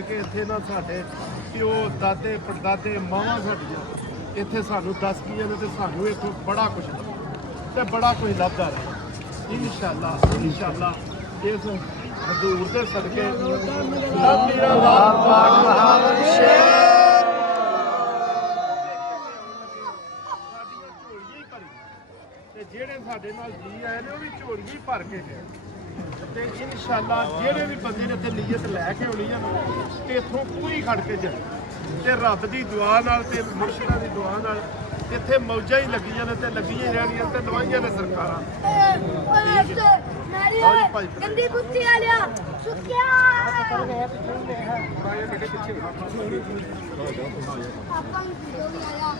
ਕਿ ਇੱਥੇ ਨਾ ਸਾਡੇ ਪਿਓ ਦਾਦੇ ਪੜਦਾਦੇ ਮਾਵਾਂ ਸਾਡੀਆਂ ਇੱਥੇ ਸਾਨੂੰ ਦੱਸ ਗਈਆਂ ਨੇ ਤੇ ਸਾਨੂੰ ਇੱਥੋਂ ਬੜਾ ਕੁਝ ਤੇ ਬੜਾ ਕੁਝ ਲੱਭਦਾ ਰਿਹਾ। ਇਨਸ਼ਾਅੱਲਾ ਇਸ ਹਜ਼ੂਰ ਦੇ ਸਦਕੇ ਮੇਰਾ ਲਾਲ ਪਾਕ ਬਹਾਦਰ ਸ਼ੇਰ ਸਾਡੀਆਂ ਝੋਲੀਆਂ ਹੀ ਭਰੀ ਤੇ ਜਿਹੜੇ ਸਾਡੇ ਨਾਲ ਜੀ ਆਏ ਨੇ ਉਹ ਵੀ ਝੋਲੀ ਭਰ ਕੇ ਗਏ ਤੇ ਇਨਸ਼ਾਅੱਲਾ ਜਿਹੜੇ ਵੀ ਬੰਦੇ ਨੇ ਇੱਥੇ ਨੀਅਤ ਲੈ ਕੇ ਆਉਣੀ ਆ ਤੇ ਇੱਥੋਂ ਪੂਰੀ ਖੜ ਕੇ ਜਾਏ ਤੇ ਰੱਬ ਦੀ ਦੁਆ ਨਾਲ ਤੇ ਮੁਰਸ਼ਿਦਾਂ ਦੀ ਦੁਆ ਨਾਲ ਇੱਥੇ ਮੌਜਾਂ ਹੀ ਲੱਗੀਆਂ ਨੇ ਤੇ ਲੱਗੀਆਂ ਹੀ ਰਹਿਣੀਆਂ ਤੇ ਲਵਾਈਆਂ ਨੇ ਸਰਕਾਰਾਂ। ਗੰਦੀ ਬੁੱਤੀ ਵਾਲਿਆ ਸੁੱਕਿਆ ਆਪਾਂ ਨੂੰ ਵੀਡੀਓ ਵੀ ਆਇਆ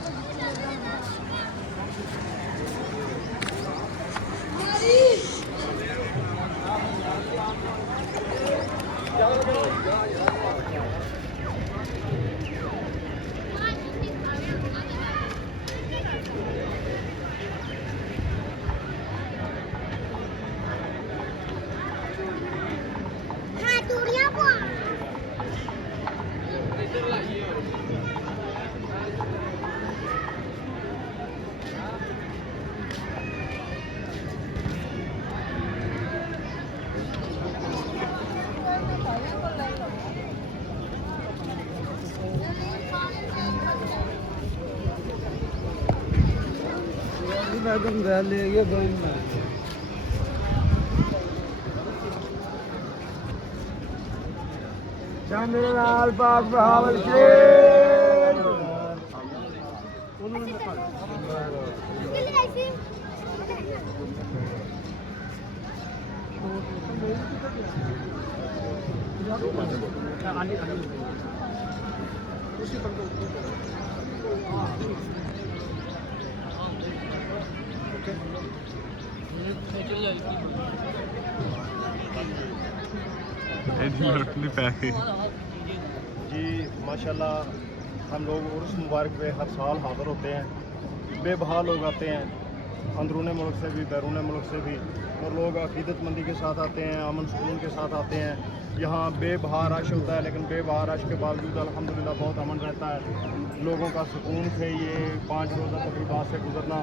ਮੇਰੇ ਲਾਲ ਪਾਕ ਬਹਾਦਰ ਸ਼ੇਰ ਉਹਨੂੰ जी माशाल्लाह हम लोग उर्स मुबारक पे हर साल हाज़िर होते हैं। बेबहा लोग आते हैं अंदरून मुल्क से भी बैरून मुल्क से भी और लोग अकीदतमंदी के साथ आते हैं अमन सुकून के साथ आते हैं। यहाँ बेबहा रश होता है लेकिन बेबहा रश के बावजूद अल्हम्दुलिल्लाह बहुत अमन रहता है। लोगों का सुकून से ये 5 रोज़ा तकरीबा से गुजरना